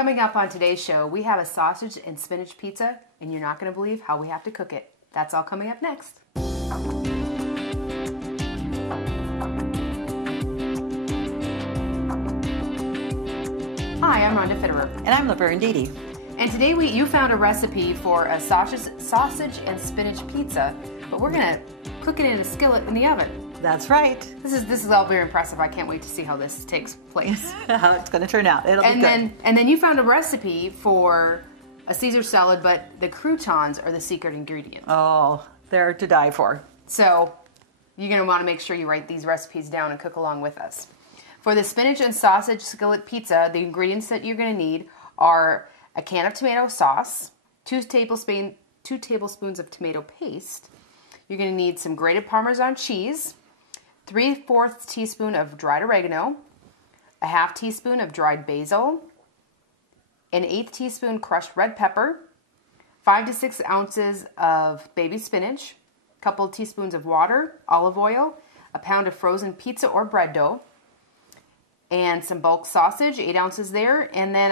Coming up on today's show, we have a sausage and spinach pizza, and you're not going to believe how we have to cook it. That's all coming up next. Hi, I'm Rhonda Fitterer. And I'm Laverne Dede. And today you found a recipe for a sausage and spinach pizza, but we're going to cook it in a skillet in the oven. That's right. This is all very impressive. I can't wait to see how this takes place. How it's going to turn out. It'll be good. And then you found a recipe for a Caesar salad, but the croutons are the secret ingredient. Oh, they're to die for. So you're going to want to make sure you write these recipes down and cook along with us. For the spinach and sausage skillet pizza, the ingredients that you're going to need are a can of tomato sauce, 2 tablespoons of tomato paste. You're going to need some grated Parmesan cheese, 3/4 teaspoon of dried oregano, a 1/2 teaspoon of dried basil, an 1/8 teaspoon crushed red pepper, 5 to 6 ounces of baby spinach, a couple of teaspoons of water, olive oil, a pound of frozen pizza or bread dough, and some bulk sausage, 8 ounces there, and then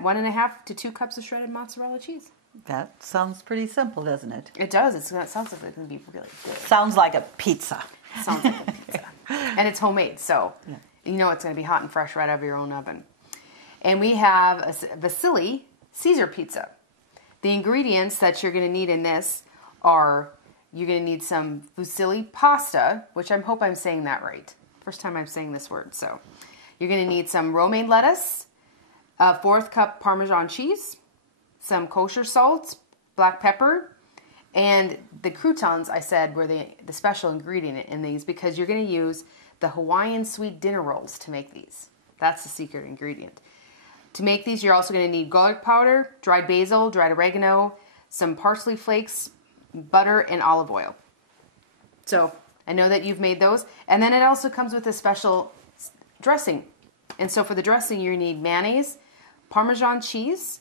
1.5 to 2 cups of shredded mozzarella cheese. That sounds pretty simple, doesn't it? It does. It sounds like it's going to be really good. Sounds like a pizza. Sounds like a pizza. And it's homemade, so you know it's going to be hot and fresh right out of your own oven. And we have a Fusilli Caesar pizza. The ingredients that you're going to need in this are, you're going to need some Fusilli pasta, which I hope I'm saying that right. First time I'm saying this word. So you're going to need some romaine lettuce, a 1/4 cup Parmesan cheese, some kosher salt, black pepper, and the croutons, I said, were the special ingredient in these because you're going to use the Hawaiian sweet dinner rolls to make these. That's the secret ingredient. To make these, you're also going to need garlic powder, dried basil, dried oregano, some parsley flakes, butter, and olive oil. So I know that you've made those. And then it also comes with a special dressing. And so for the dressing, you need mayonnaise, Parmesan cheese,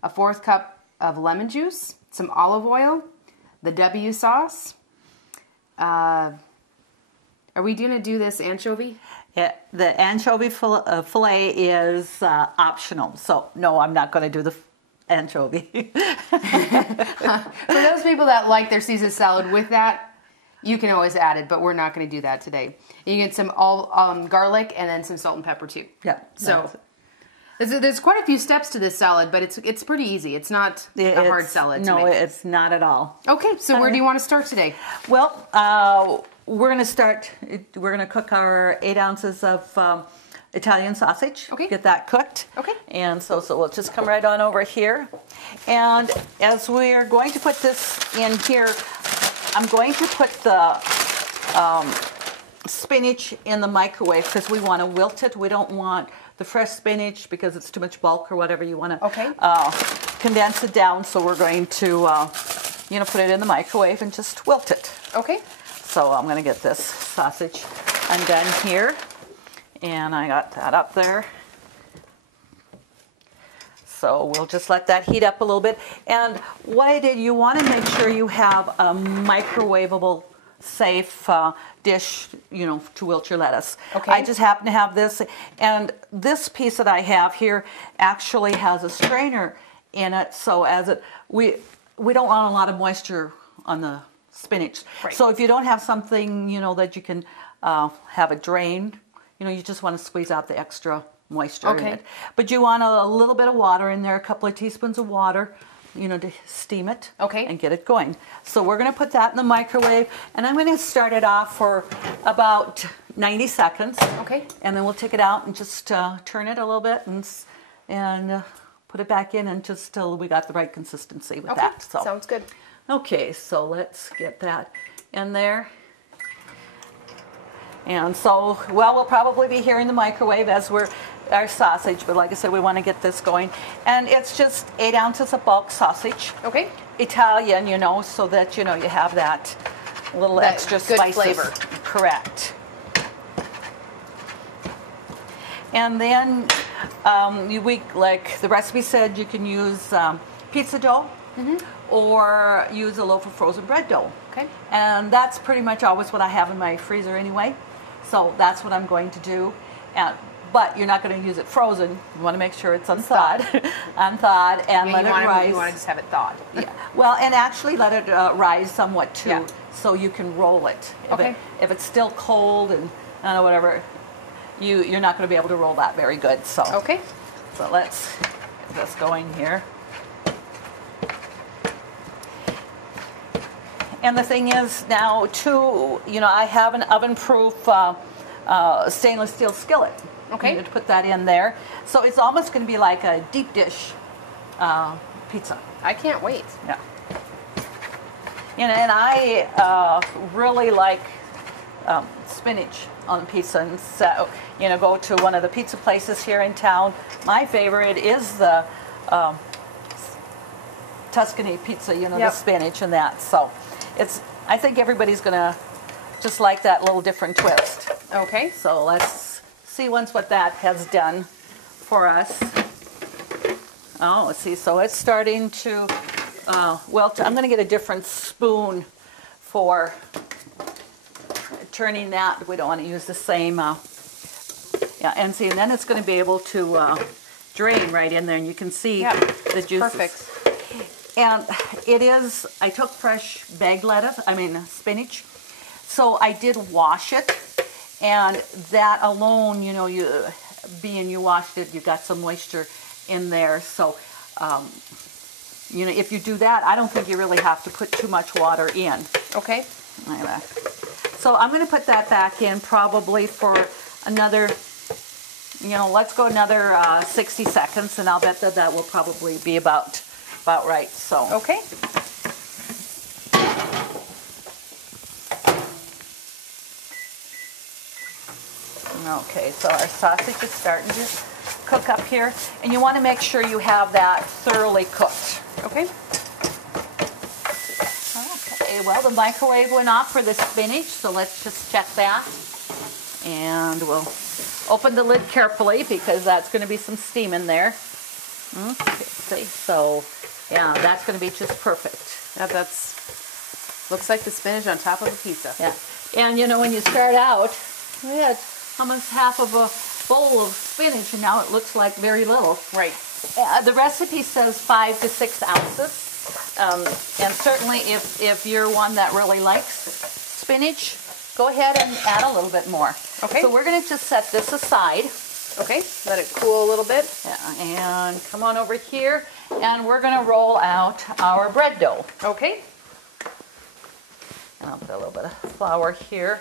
a 1/4 cup of lemon juice, some olive oil, the W sauce. Are we going to do this anchovy? Yeah, the anchovy fillet is optional. So, no, I'm not going to do the anchovy. For those people that like their Caesar salad with that, you can always add it, but we're not going to do that today. You get some garlic and then some salt and pepper too. Yeah. So there's quite a few steps to this salad, but it's pretty easy. It's not a hard salad to make. No, it's not at all. Okay, so where do you want to start today? Well, we're going to cook our 8 ounces of Italian sausage. Okay. Get that cooked. Okay. And so we'll just come right on over here. And as we are going to put this in here, I'm going to put the spinach in the microwave because we want to wilt it. We don't want the fresh spinach because it's too much bulk or whatever. You want to condense it down. So we're going to, put it in the microwave and just wilt it. Okay. So I'm going to get this sausage undone here. And I got that up there. So we'll just let that heat up a little bit. And what I did, you want to make sure you have a microwavable, safe dish, to wilt your lettuce. Okay. I just happen to have this. And this piece that I have here actually has a strainer in it. So we don't want a lot of moisture on the spinach. Right. So if you don't have something, that you can have it drained, you just want to squeeze out the extra moisture in it. But you want a little bit of water in there, a couple of teaspoons of water, to steam it and get it going. So we're going to put that in the microwave, and I'm going to start it off for about 90 seconds. Okay. And then we'll take it out and just turn it a little bit and put it back in and just till we got the right consistency with that. So sounds good. Okay, so let's get that in there. And so, we'll probably be here in the microwave as our sausage, but like I said, we want to get this going. And it's just 8 ounces of bulk sausage. Okay. Italian, so that, you have that little extra good spices. Flavor. Correct. And then, like the recipe said, you can use pizza dough. Mm-hmm. Or use a loaf of frozen bread dough. Okay. And that's pretty much always what I have in my freezer anyway. So that's what I'm going to do. And but you're not going to use it frozen. You want to make sure it's unthawed, unthawed, and let it rise. You want to just have it thawed. Yeah. Well, and actually let it rise somewhat too, so you can roll it. If it's still cold and I don't know, whatever, you're not going to be able to roll that very good. So so let's get this going here. And the thing is now too, you know, I have an oven-proof stainless steel skillet. Okay. You need to put that in there. So it's almost going to be like a deep dish pizza. I can't wait. Yeah. And I really like spinach on pizza. And so, you know, go to one of the pizza places here in town. My favorite is the Tuscany pizza, you know, the spinach and that. So I think everybody's going to just like that little different twist. Okay. So let's see what that has done for us. Oh, let's see. So it's starting to wilt. I'm going to get a different spoon for turning that. We don't want to use the same. And see, and then it's going to be able to drain right in there, and you can see the juices. Perfect. And it is, I took fresh bag lettuce, spinach. So I did wash it, and that alone, you know, you washed it, you got some moisture in there. So, you know, if you do that, I don't think you really have to put too much water in. Okay. Like that. So I'm going to put that back in probably for another, you know, let's go another 60 seconds, and I'll bet that will probably be about right. So okay. Okay, so our sausage is starting to cook up here, and you want to make sure you have that thoroughly cooked. Okay. Okay, well, the microwave went off for the spinach, so let's just check that. And we'll open the lid carefully because that's going to be some steam in there. Okay, so yeah, that's going to be just perfect. Yeah, looks like the spinach on top of a pizza. Yeah, and you know, when you start out, we had almost half of a bowl of spinach, and now it looks like very little. Right. The recipe says 5 to 6 ounces, and certainly if you're one that really likes spinach, go ahead and add a little bit more. Okay. So we're going to just set this aside. Okay. Let it cool a little bit. Yeah, and come on over here, and we're going to roll out our bread dough. Okay. And I'll put a little bit of flour here.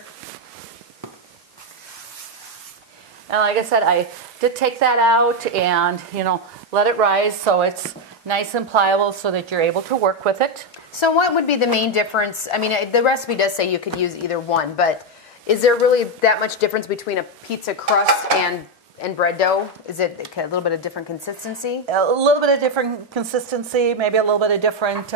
And like I said, I did take that out and, you know, let it rise so it's nice and pliable so that you're able to work with it. So what would be the main difference? I mean, the recipe does say you could use either one, but is there really that much difference between a pizza crust and bread dough? Is it a little bit of different consistency? A little bit of different consistency, maybe a little bit of different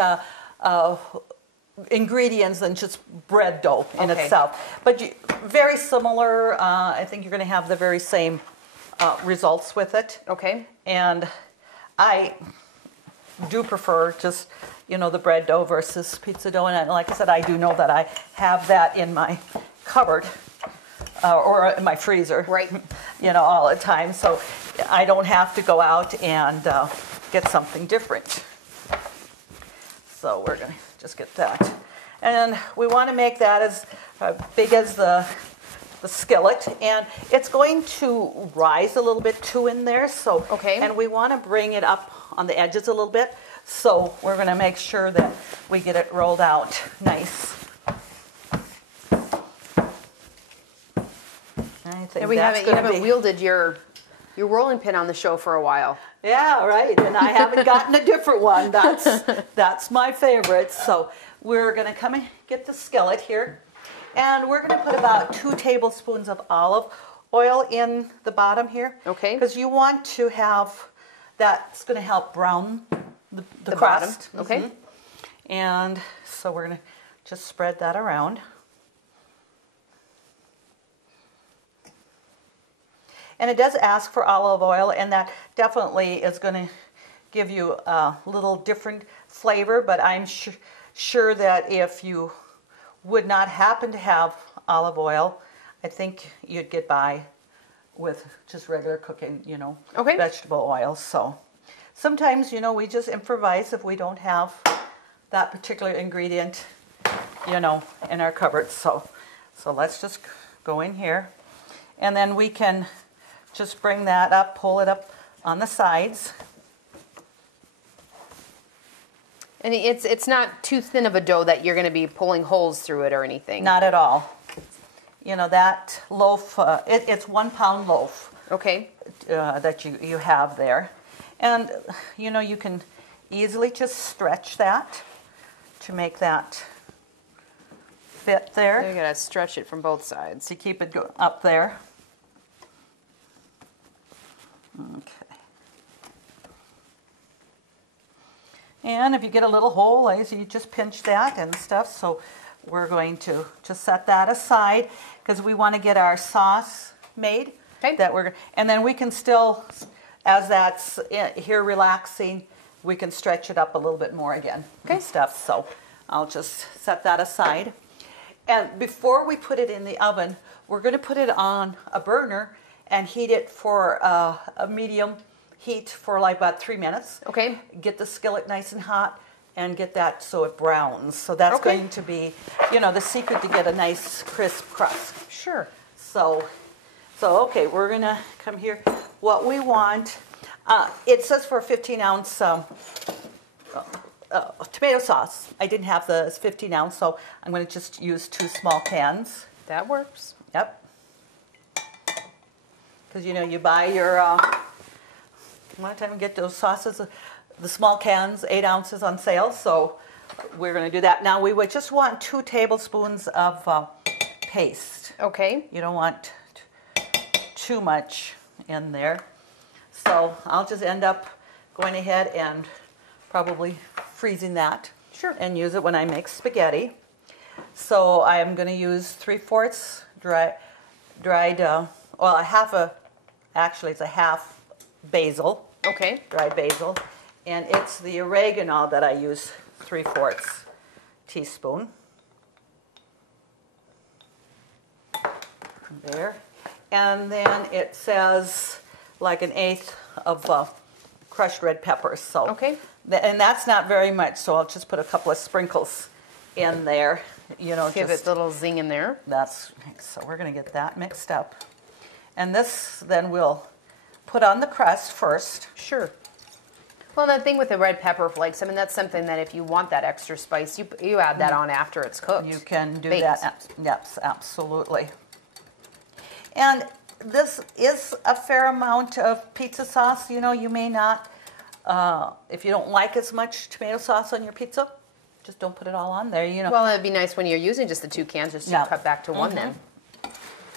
ingredients than just bread dough in itself. But very similar. I think you're going to have the very same results with it. Okay. And I do prefer just, you know, the bread dough versus pizza dough. And like I said, I do know that I have that in my cupboard or in my freezer. Right. You know, all the time. So I don't have to go out and get something different. So we're going to just get that. And we want to make that as big as the skillet. And it's going to rise a little bit too in there. So, and we want to bring it up on the edges a little bit. So we're going to make sure that we get it rolled out nice. I think you haven't wielded your rolling pin on the show for a while. Yeah, right. And I haven't gotten a different one. That's my favorite. So we're going to come and get the skillet here. And we're going to put about 2 tablespoons of olive oil in the bottom here. Okay. Because you want to have, that's going to help brown the crust. Bottom. Okay. And so we're going to just spread that around. And it does ask for olive oil, and that definitely is going to give you a little different flavor, but I'm sure that if you would not happen to have olive oil, I think you'd get by with just regular cooking, you know, Okay. vegetable oil. So sometimes, you know, we just improvise if we don't have that particular ingredient, you know, in our cupboard. So let's just go in here. And then we can just bring that up, pull it up on the sides. And it's not too thin of a dough that you're going to be pulling holes through it or anything. Not at all. You know, that loaf, it's 1 pound loaf. Okay. That you have there. And, you know, you can easily just stretch that to make that fit there. You got to stretch it from both sides. To keep it up there. Okay. And if you get a little hole, you just pinch that and stuff. So we're going to just set that aside because we want to get our sauce made. Okay. And then we can still, as that's here relaxing, we can stretch it up a little bit more again. Okay. And stuff. So I'll just set that aside. And before we put it in the oven, we're going to put it on a burner and heat it for a medium heat for like about 3 minutes. Okay. Get the skillet nice and hot and get that so it browns. So that's Okay. going to be, you know, the secret to get a nice crisp crust. Sure. So okay, we're going to come here. What we want, it says for a 15-ounce tomato sauce. I didn't have the 15 ounce, so I'm going to just use 2 small cans. That works. Yep. Because, you know, you buy your, a lot of time you get those sauces, the small cans, 8 ounces on sale, so we're going to do that. Now, we would just want 2 tablespoons of paste. Okay. You don't want too much in there. So I'll just end up going ahead and probably freezing that. Sure. And use it when I make spaghetti. So I am going to use 3/4 dried, it's a half basil. Okay. Dried basil. And it's the oregano that I use 3/4 teaspoon. There. And then it says like 1/8 of crushed red peppers. So Okay. And that's not very much, so I'll just put a couple of sprinkles in there. You know, Give it a little zing in there. So we're going to get that mixed up. And this then we'll put on the crust first. Sure. Well, the thing with the red pepper flakes, I mean, that's something that if you want that extra spice, you add that on after it's cooked. You can do Baked. that. Yes, absolutely. And this is a fair amount of pizza sauce. You know, you may not, if you don't like as much tomato sauce on your pizza, just don't put it all on there, you know. Well, it'd be nice when you're using just the 2 cans, just to cut back to 1 then.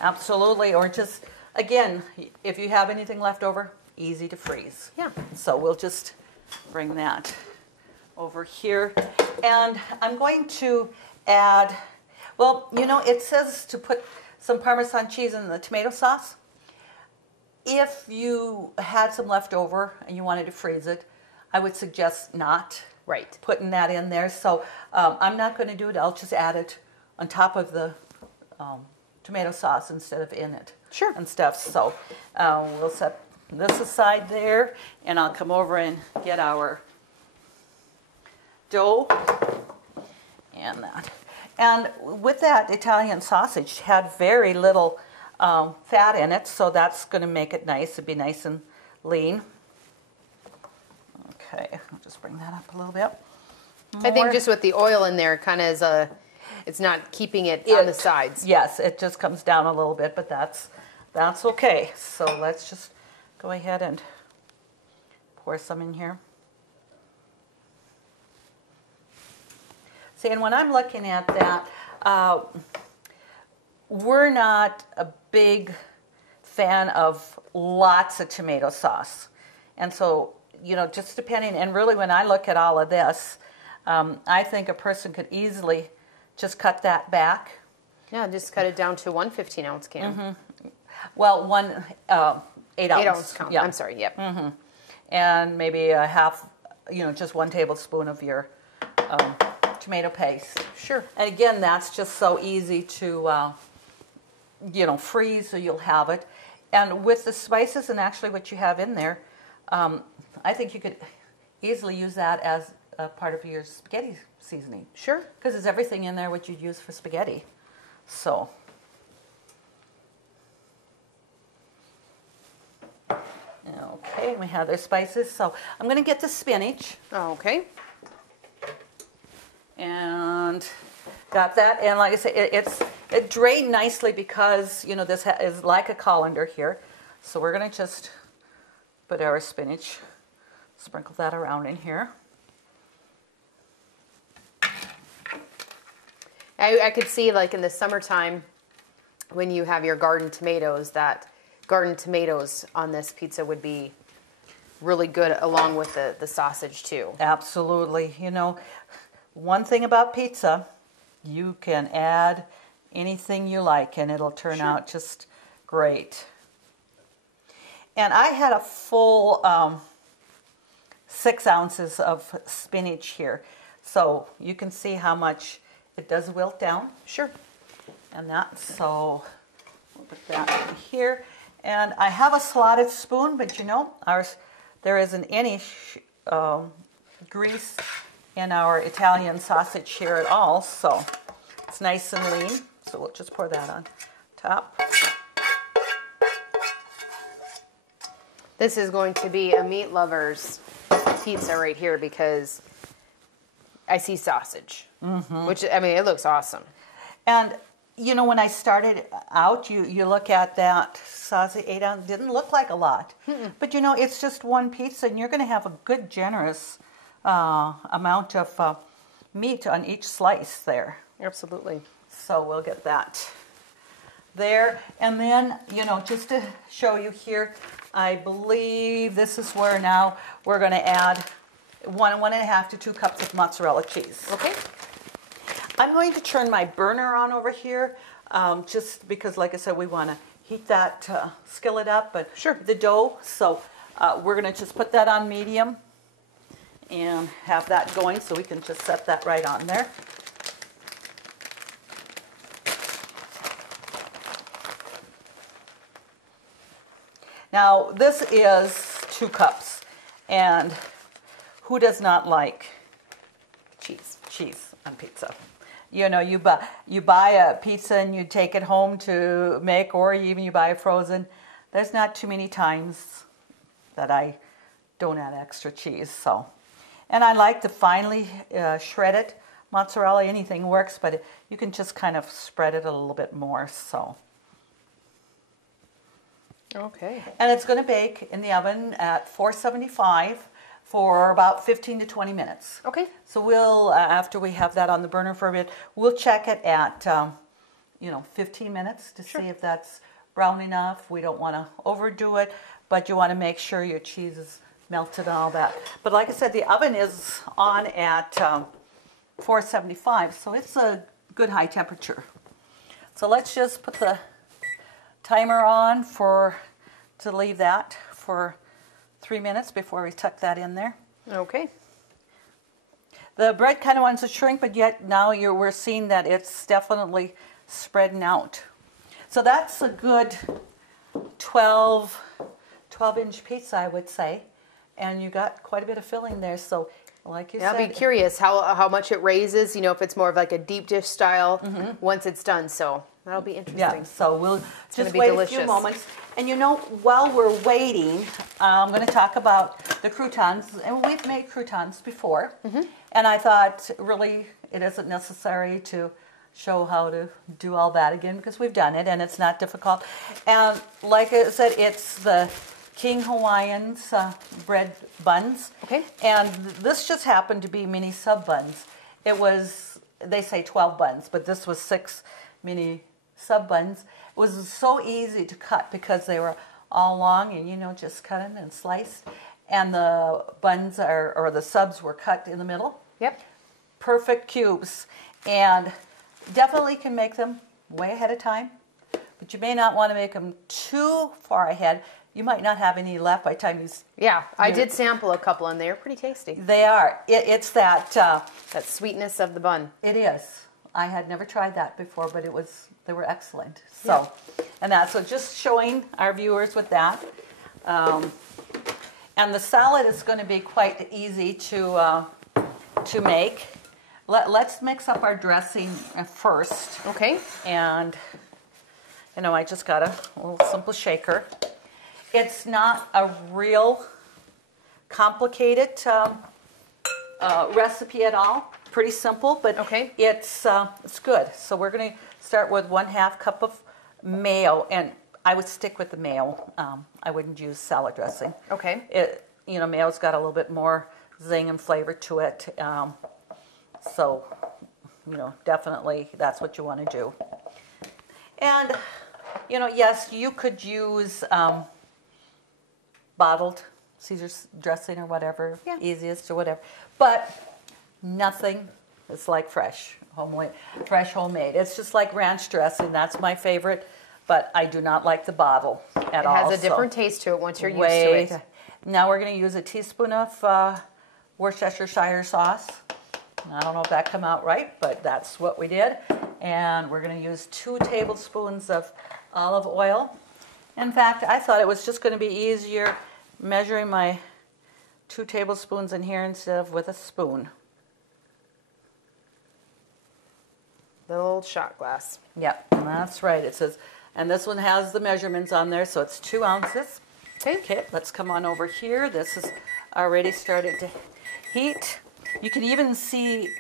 Absolutely. Or just, again, if you have anything left over, easy to freeze. Yeah. So we'll just bring that over here. And I'm going to add, well, you know, it says to put some Parmesan cheese in the tomato sauce. If you had some left over and you wanted to freeze it, I would suggest not putting that in there. So I'm not going to do it. I'll just add it on top of the tomato sauce instead of in it. Sure. And stuff. So we'll set this aside there, and I'll come over and get our dough and that. And with that, Italian sausage had very little fat in it, so that's going to make it nice. It'll be nice and lean. Okay, I'll just bring that up a little bit more. I think just with the oil in there, kind of is it's not keeping it on the sides. Yes, it just comes down a little bit, but that's okay. So let's just go ahead and pour some in here. See, and when I'm looking at that, we're not a big fan of lots of tomato sauce. And so, you know, just depending, and really when I look at all of this, I think a person could easily just cut that back. Yeah, just cut it down to 1 15-ounce can. Mm-hmm. Well, 1 8-ounce. 8-ounce count. Yeah. I'm sorry, yep. Mm-hmm. And maybe a half, you know, just 1 tablespoon of your tomato paste. Sure. And again, that's just so easy to, you know, freeze, so you'll have it. And with the spices and actually what you have in there, I think you could easily use that as a part of your spaghetti seasoning. Sure. Because there's everything in there what you'd use for spaghetti. So. Okay, we have their spices. So I'm going to get the spinach. Okay. And got that. And like I say, it drained nicely because, you know, this is like a colander here. So we're going to just put our spinach, sprinkle that around in here. I could see, like, in the summertime when you have your garden tomatoes, that garden tomatoes on this pizza would be really good along with the sausage too. Absolutely. You know, one thing about pizza, you can add anything you like and it'll turn out just great. And I had a full 6 ounces of spinach here. So you can see how much it does wilt down. Sure. And that, so we'll put that in here. And I have a slotted spoon, but you know, there isn't any grease in our Italian sausage here at all, so it's nice and lean. So we'll just pour that on top. This is going to be a meat lover's pizza right here because I see sausage, which, I mean, it looks awesome. And you know, when I started out, you look at that sausage, 8 ounce, didn't look like a lot. But you know, it's just one pizza and you're going to have a good, generous amount of meat on each slice there. Absolutely. So we'll get that there. And then, you know, just to show you here, I believe this is where now we're going to add 1.5 to 2 cups of mozzarella cheese. Okay. I'm going to turn my burner on over here, just because, like I said, we want to heat that skillet up, but the dough. So we're going to just put that on medium and have that going, so we can just set that right on there. Now, this is 2 cups, and who does not like cheese on pizza? You know, you buy a pizza and you take it home to make, or even you buy it frozen. There's not too many times that I don't add extra cheese. So, and I like the finely shredded mozzarella. Anything works, but you can just kind of spread it a little bit more. So. Okay. And it's going to bake in the oven at 475 for about 15 to 20 minutes. Okay. So we'll, after we have that on the burner for a bit, we'll check it at, 15 minutes to see if that's brown enough. We don't want to overdo it, but you want to make sure your cheese is melted and all that. But like I said, the oven is on at 475, so it's a good high temperature. So let's just put the timer on to leave that for 3 minutes before we tuck that in there. Okay. The bread kind of wants to shrink, but yet now we're seeing that it's definitely spreading out. So that's a good 12-inch pizza, I would say. And you got quite a bit of filling there. So like you said. I'll be curious how much it raises, if it's more of like a deep dish style once it's done. So that'll be interesting. Yeah, so we'll just wait a few moments. And while we're waiting, I'm going to talk about the croutons. And we've made croutons before. And I thought, really, it isn't necessary to show how to do all that again because we've done it and it's not difficult. And like I said, it's the King Hawaiian's bread buns. Okay. And this just happened to be mini sub buns. It was, they say 12 buns, but this was 6 mini sub buns. It was so easy to cut because they were all long and, just cut them and sliced. And the buns or the subs were cut in the middle. Yep. Perfect cubes. And definitely can make them way ahead of time. But you may not want to make them too far ahead. You might not have any left by the time you... Yeah, I did sample a couple and they're pretty tasty. They are. It's that... that sweetness of the bun. It is. I had never tried that before, but they were excellent. So, yeah. So just showing our viewers with that. And the salad is going to be quite easy to make. Let's mix up our dressing first. Okay. And, I just got a little simple shaker. It's not a real complicated recipe at all. Pretty simple, but okay. It's good. So we're going to start with 1/2 cup of mayo, and I would stick with the mayo. I wouldn't use salad dressing. Okay. Mayo's got a little bit more zing and flavor to it. So, definitely that's what you want to do. And, yes, you could use bottled Caesar's dressing or whatever, easiest or whatever. But nothing is like fresh homemade. It's just like ranch dressing. That's my favorite, but I do not like the bottle at all. It has a different taste to it once you're used to it. Now we're going to use a teaspoon of Worcestershire sauce. I don't know if that came out right, but that's what we did. And we're going to use 2 tablespoons of olive oil. In fact, I thought it was just going to be easier measuring my 2 tablespoons in here instead of with a spoon. The little shot glass. Yeah, that's right. It says, and this one has the measurements on there, so it's 2 ounces. Okay, let's come on over here. This is already started to heat. You can even see,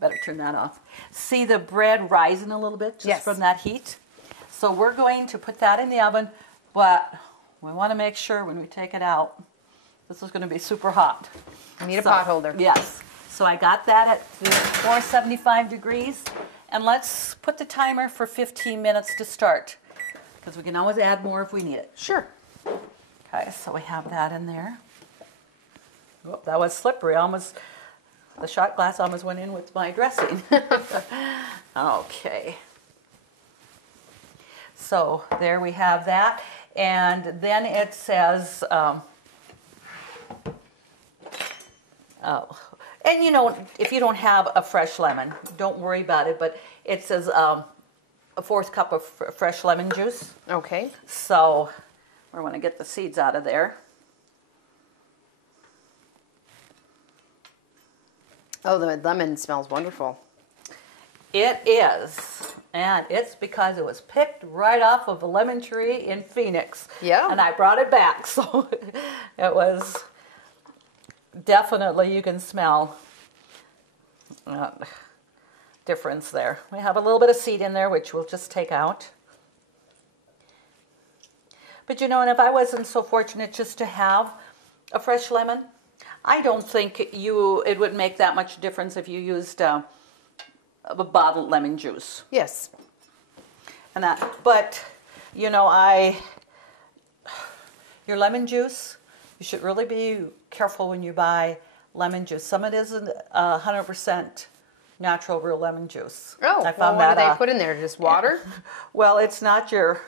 better turn that off. See the bread rising a little bit just from that heat. So we're going to put that in the oven, but we want to make sure when we take it out, this is going to be super hot. You need a pot holder. Yes. So I got that at 475 degrees. And let's put the timer for 15 minutes to start, because we can always add more if we need it. Sure. Okay, so we have that in there. Oh, that was slippery. The shot glass almost went in with my dressing. Okay. So there we have that. And then it says, and if you don't have a fresh lemon, don't worry about it, but it says a 1/4 cup of fresh lemon juice. Okay. So we want to get the seeds out of there. Oh, the lemon smells wonderful. It is. And it's because it was picked right off of a lemon tree in Phoenix. Yeah. And I brought it back. So it was definitely, you can smell difference there. We have a little bit of seed in there, which we'll just take out. But and if I wasn't so fortunate just to have a fresh lemon, I don't think it would make that much difference if you used a bottled lemon juice. Yes. And but your lemon juice, you should really be careful when you buy lemon juice. Some of it isn't 100% natural real lemon juice. Oh, I found what do they put in there? Just water? Well, it's not your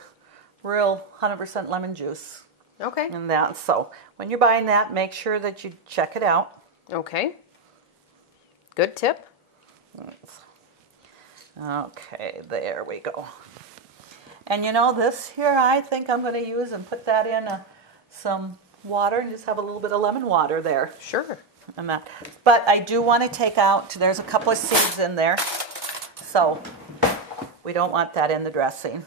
real 100% lemon juice. Okay. And that, so when you're buying that, make sure that you check it out. Okay. Good tip. Okay, there we go. And this here, I think I'm going to use and put that in some water and just have a little bit of lemon water there. Sure. And that. But I do want to take out, there's a couple of seeds in there, so we don't want that in the dressing.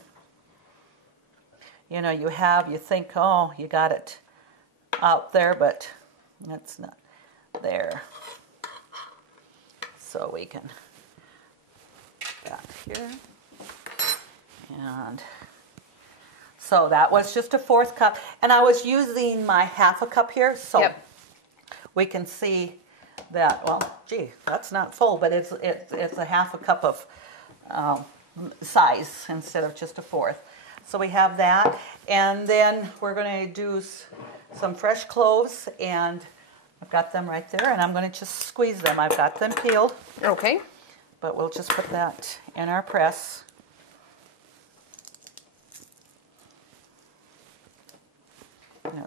You think, oh, you got it out there, but it's not there. So we can put that here. And so that was just a 1/4 cup. And I was using my 1/2 cup here, so we can see that, well, gee, that's not full, but it's a 1/2 cup of size instead of just a 1/4. So we have that, and then we're going to do some fresh cloves, and I've got them right there, and I'm going to just squeeze them. I've got them peeled. Okay. But we'll just put that in our press.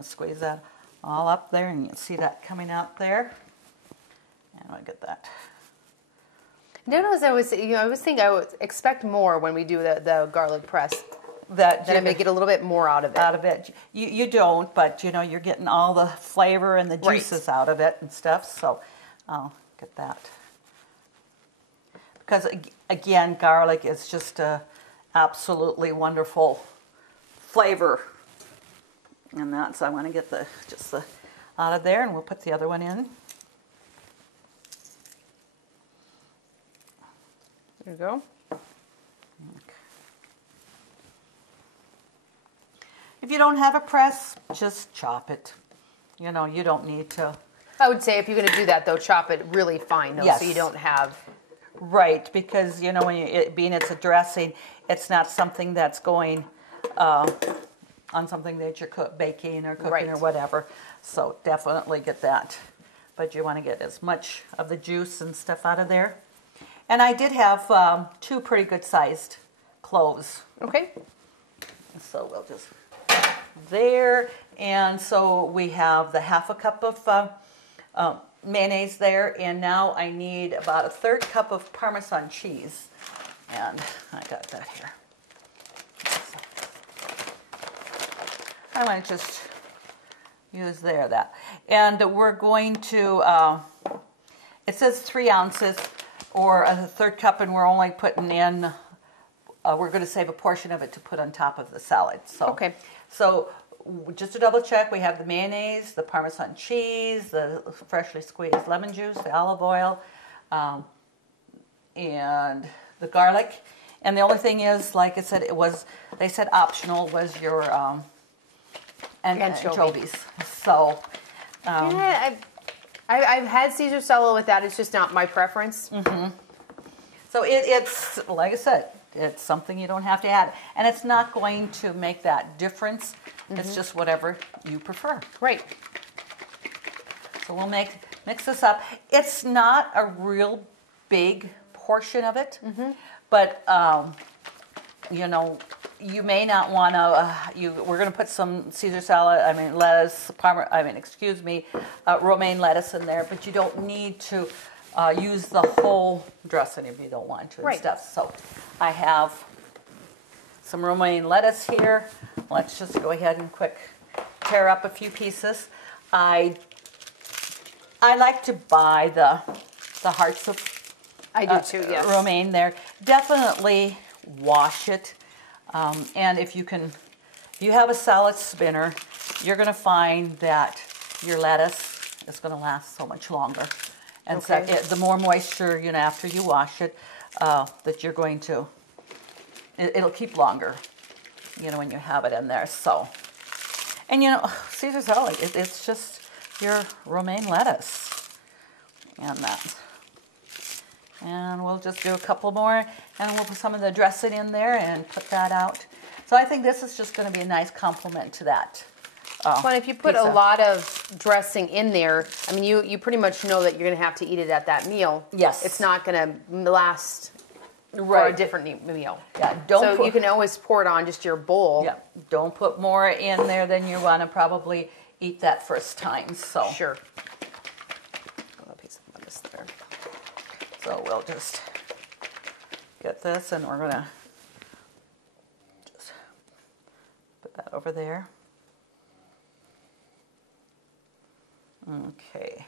Squeeze that all up there, and you can see that coming out there. And I'll get that. You know, I always think I would expect more when we do the garlic press. That I may get a little bit more out of it. You don't, but you know, you're getting all the flavor and the juices out of it and stuff. So I'll get that. Because again, garlic is just a absolutely wonderful flavor. And that's, I want to get the out of there, and we'll put the other one in. There you go. If you don't have a press, just chop it. You know, you don't need to. I would say if you're going to do that, though, chop it really fine, though, yes. So you don't have. Right, because you know, when it's a dressing, it's not something that's going on something that you're baking or cooking or whatever. So definitely get that. But you want to get as much of the juice and stuff out of there. And I did have 2 pretty good sized cloves. Okay. So we'll just there. And so we have the 1/2 cup of mayonnaise there. And now I need about a 1/3 cup of Parmesan cheese. And I got that here. I want to just use that. And we're going to, it says 3 ounces or a 1/3 cup, and we're only putting in, we're going to save a portion of it to put on top of the salad. So, okay. So just to double check, we have the mayonnaise, the Parmesan cheese, the freshly squeezed lemon juice, the olive oil, and the garlic. And the only thing is, like I said, they said optional was your anchovies. So, yeah, I've had Caesar salad with that. It's just not my preference. Mm-hmm. So it's, like I said, it's something you don't have to add. And it's not going to make that difference. Mm-hmm. It's just whatever you prefer. Right. So we'll mix this up. It's not a real big portion of it. Mm-hmm. But, you know, you may not want to, we're going to put some Caesar salad, lettuce, romaine lettuce in there, but you don't need to use the whole dressing if you don't want to and stuff. So I have some romaine lettuce here. Let's just go ahead and quick tear up a few pieces. I like to buy the hearts of I do too, yes. romaine there. Definitely wash it. And if you have a salad spinner, you're going to find that your lettuce is going to last so much longer. And so the more moisture, you know, after you wash it, that you're going to, it'll keep longer, you know, when you have it in there. So, and you know, Caesar salad, it's just your romaine lettuce and that. And we'll just do a couple more, and we'll put some of the dressing in there and put that out. So I think this is just going to be a nice complement to that. Well, if you put a lot of dressing in there, I mean, you pretty much know that you're going to have to eat it at that meal. Yes. It's not going to last for a different meal. Yeah. You can always pour it on just your bowl. Yeah. Don't put more in there than you want to probably eat that first time. So. Sure. A piece of lettuce there. So we'll just get this, and we're going to just put that over there. Okay.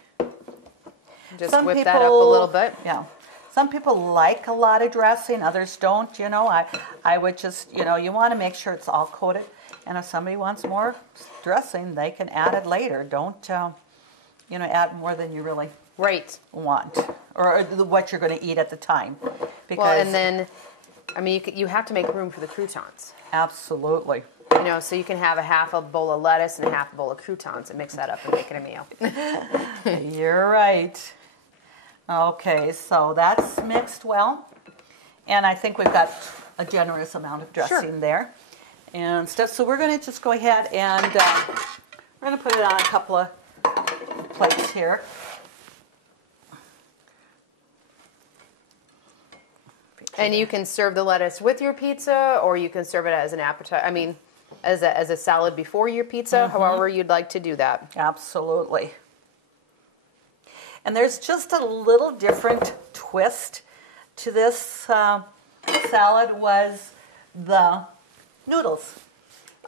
Just whip that up a little bit. Yeah. Some people like a lot of dressing, others don't, you know. I would just, you know, you want to make sure it's all coated. And if somebody wants more dressing, they can add it later. Don't, you know, add more than you really want, or what you're going to eat at the time. Because, well, and then, I mean, you have to make room for the croutons. Absolutely. You know, so you can have a half a bowl of lettuce and a half a bowl of croutons and mix that up and make it a meal. You're right. Okay, so that's mixed well. And I think we've got a generous amount of dressing there and stuff. So we're going to just go ahead and we're going to put it on a couple of plates here. And you can serve the lettuce with your pizza, or you can serve it as an appetizer. I mean, as a salad before your pizza, however you'd like to do that. Absolutely. And there's just a little different twist to this salad was the noodles.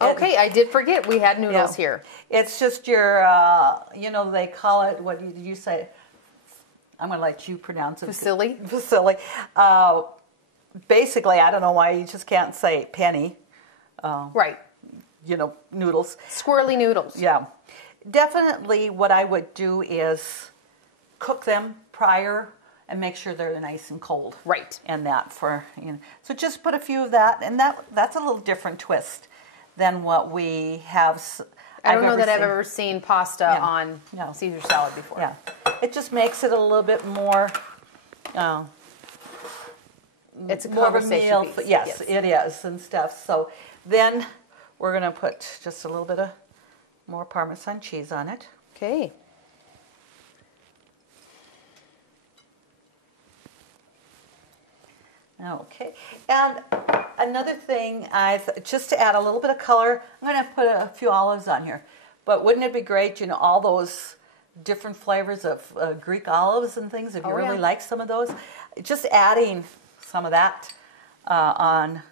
Okay, I did forget we had noodles here. It's just your, you know, they call it, what did you say? I'm going to let you pronounce it. Fusilli. Fusilli. Basically, I don't know why you just can't say penny. Right. You know, noodles. Squirrely noodles. Yeah. Definitely what I would do is cook them prior and make sure they're nice and cold. Right. And that for, you know. So just put a few of that, and that's a little different twist than what we have. I don't know that I've ever seen pasta on Caesar salad before. Yeah. It just makes it a little bit more... it's a more of a meal. piece. Yes, it is and stuff. So then we're going to put just a little bit of more Parmesan cheese on it. Okay. Okay. And another thing, just to add a little bit of color, I'm going to put a few olives on here. But wouldn't it be great, you know, all those different flavors of Greek olives and things, if you really like some of those, just adding some of that on,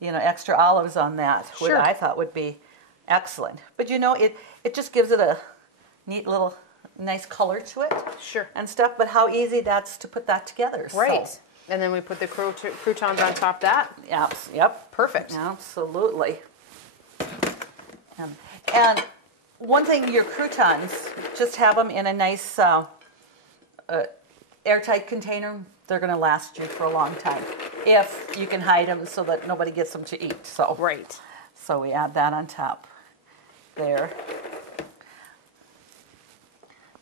you know, extra olives on that, sure. I thought would be excellent. But you know, it just gives it a neat little nice color to it. Sure. And stuff, but how easy that's to put that together. Right. So. And then we put the croutons on top of that. Yep. Perfect. Absolutely. And one thing, your croutons, just have them in a nice airtight container. They're going to last you for a long time if you can hide them so that nobody gets them to eat. So right. So we add that on top there.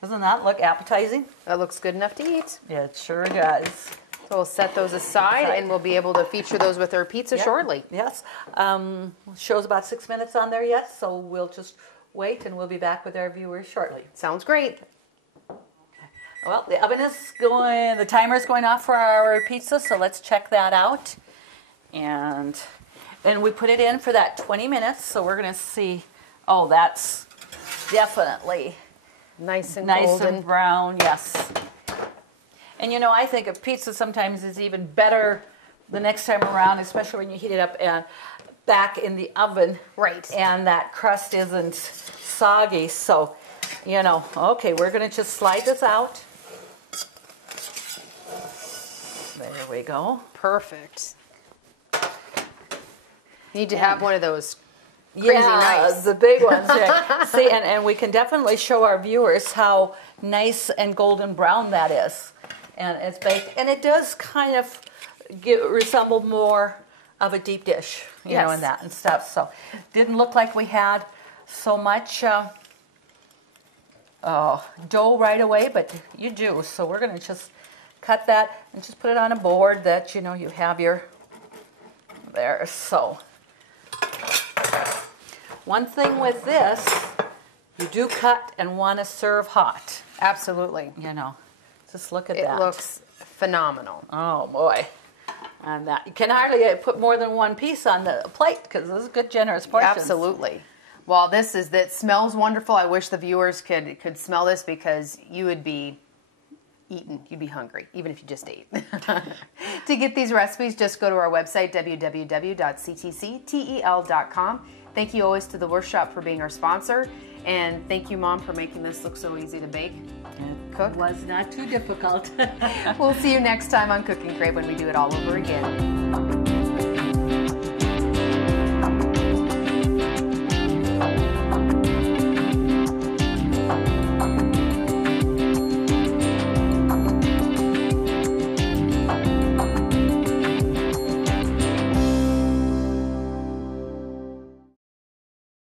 Doesn't that look appetizing? That looks good enough to eat. It sure does. So we'll set those aside and we'll be able to feature those with our pizza shortly. Yes. Show's about 6 minutes on there yet, so we'll just wait and we'll be back with our viewers shortly. Sounds great. Well, the oven is going, the timer is going off for our pizza, so let's check that out. And then we put it in for that 20 minutes, so we're going to see, oh, that's definitely nice and golden. And brown, yes. And you know, I think a pizza sometimes is even better the next time around, especially when you heat it up and back in the oven. Right. And that crust isn't soggy. So, you know, okay, we're going to just slide this out. There we go. Perfect. Need to have one of those crazy knives. The big ones. Yeah. See, and we can definitely show our viewers how nice and golden brown that is. And it's baked, and it does kind of resemble more of a deep dish, you know, and that and stuff. So, didn't look like we had so much dough right away, but you do. So we're going to just cut that and just put it on a board that, you know, you have your there. So, one thing with this, you do cut and want to serve hot. Absolutely. You know. Just look at that. It looks phenomenal. Oh, boy. And that you can hardly put more than one piece on the plate because this is good, generous portions. Absolutely. Well, that smells wonderful. I wish the viewers could smell this because you would be eaten. You'd be hungry, even if you just ate. To get these recipes, just go to our website, www.ctctel.com. Thank you always to the Workshop for being our sponsor. And thank you, Mom, for making this look so easy to bake and cook. It was not too difficult. We'll see you next time on Cooking Crave when we do it all over again.